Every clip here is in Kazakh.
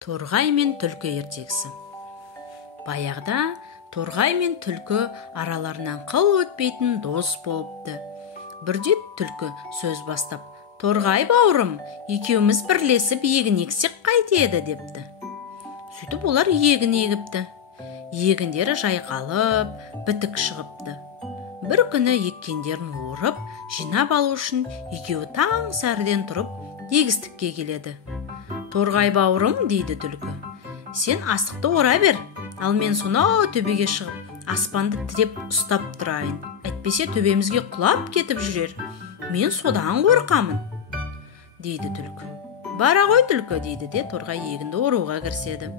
Торғай мен түлкі ертегісі. Баяғыда торғай мен түлкі араларынан қыл өтпейтін дос болыпты. Бірде түлкі сөз бастап, "Торғай бауырым, екеуміз бірлесіп егін ексек қайтеді" депті. Сөйтіп олар егін егіпті. Егіндері жайқалып, бітік шығыпты. Бір күні еккендерін орып, жинап алу үшін екеуі таң сәріден тұрып, егістікке келеді. "Торғай бауырым", дейді түлкі, "сен астықты ора бер, ал мен сонау төбеге шығып, аспанды тіреп ұстап тұрайын. Әйтпесе төбемізге құлап кетіп жүрер. Мен содан қорқамын", дейді түлкі. "Бара ғой түлкі", дейді де торғай егінді оруға кіріседі.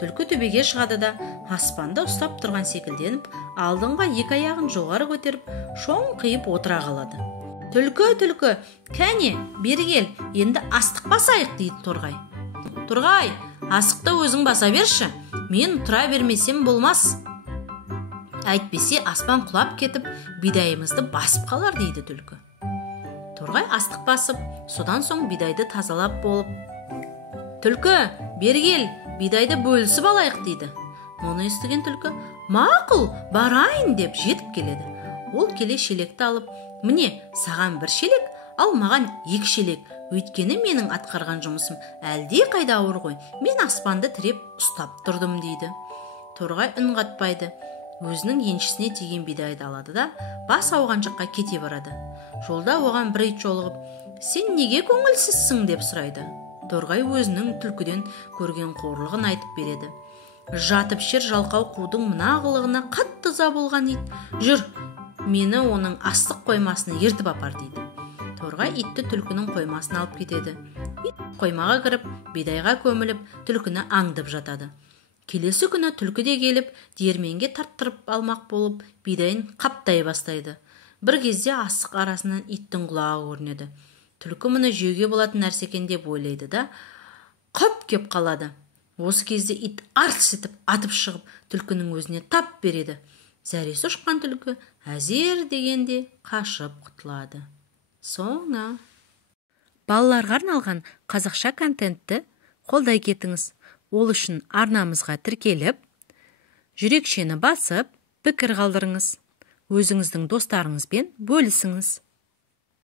Түлкі төбеге шығады да, аспанды ұстап тұрған секілденіп, алдыңға екі аяғын жоғары көтеріп, шоңқиып отыра қалады. "Түлкі, кәне, бері кел, енді астық басайық", дейді торғай. "Торғай, астықты өзің баса берші, мен тұра бермесем болмас. Әйтпесе аспан құлап кетіп, бидайымызды басып қалар", дейді түлкі. Торғай астық басып, содан соң бидайды тазалап болып, "Түлкі, бері кел, бидайды бөлісіп алайық", дейді. Мұны естіген түлкі, "Мақұл, барайын", деп жетіп келеді. Ол келе шелекті алып, "Міне, саған бір шелек, ал маған екі шелек. Өйткені менің атқарған жұмысым әлде қайда ауыр ғой. Мен аспанды тіреп ұстап тұрдым", дейді. Торғай үн қатпайды. Өзінің еншісіне тиген бидайды алады да, бас ауған жаққа кете барады. Жолда оған бір ит жолығып, "Сен неге көңілсізсің?" деп сұрайды. Торғай өзінің түлкіден көрген қорлығын айтып береді. "Жатып шер жалқау қудың мына қылығына қатты ыза болған ит. Жүр, мені оның астық қоймасына ертіп апар", дейді. Торғай итті түлкінің қоймасына алып кетеді. Ит қоймаға кіріп, бидайға көміліп, түлкіні аңдып жатады. Келесі күні түлкі де келіп, диірменге тарттырып алмақ болып, бидайын қаптай бастайды. Бір кезде астық арасынан иттің құлағы көрінеді. Түлкі мұны жеуге болатын нәрсе екен деп ойлайды да, қып кеп қалады. Осы кезде ит арс етіп атып шығып, түлкінің өзіне тап береді. Зәресі ұшқан түлкі әзер дегенде қашып құтылады. Соңы. Балаларға арналған қазақша контентті қолдай кетіңіз. Ол үшін арнамызға тіркеліп, жүрекшені басып, пікір қалдырыңыз. Өзіңіздің достарыңызбен бөлісіңіз.